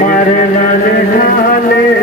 मरल ढाले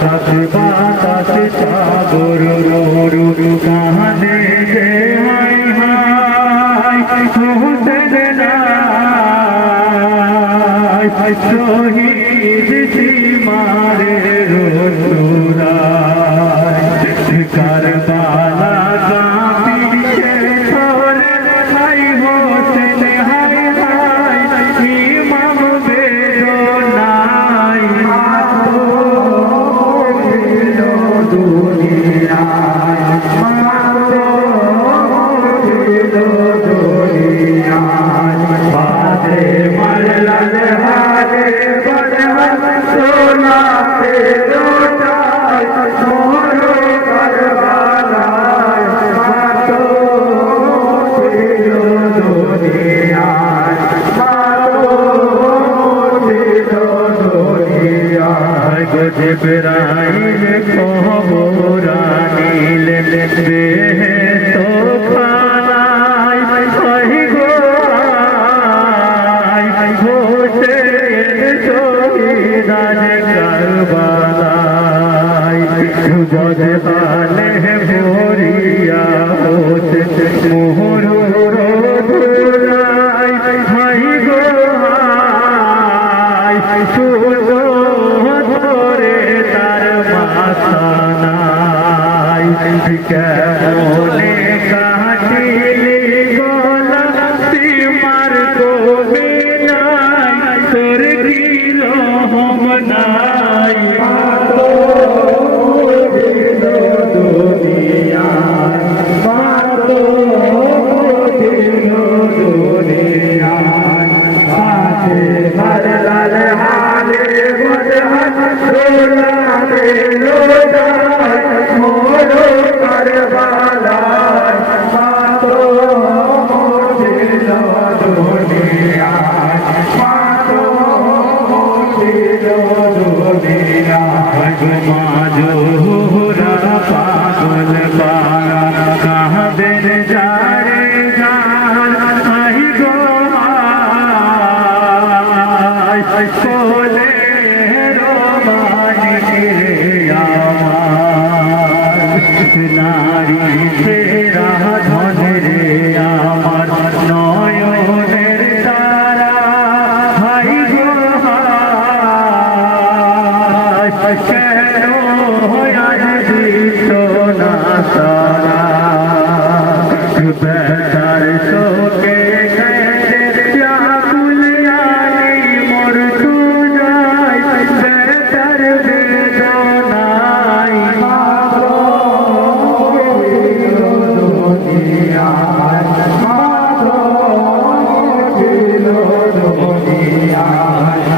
আকাশে বাতাসে সাগর মরুর কাহানে রে হাই হাই হোসেন নাই শহীদ যে পেরা জোহরা পাগল পারা কাহাদের যারে যাই গো কোলে রোমানি আমার নারী Yeah.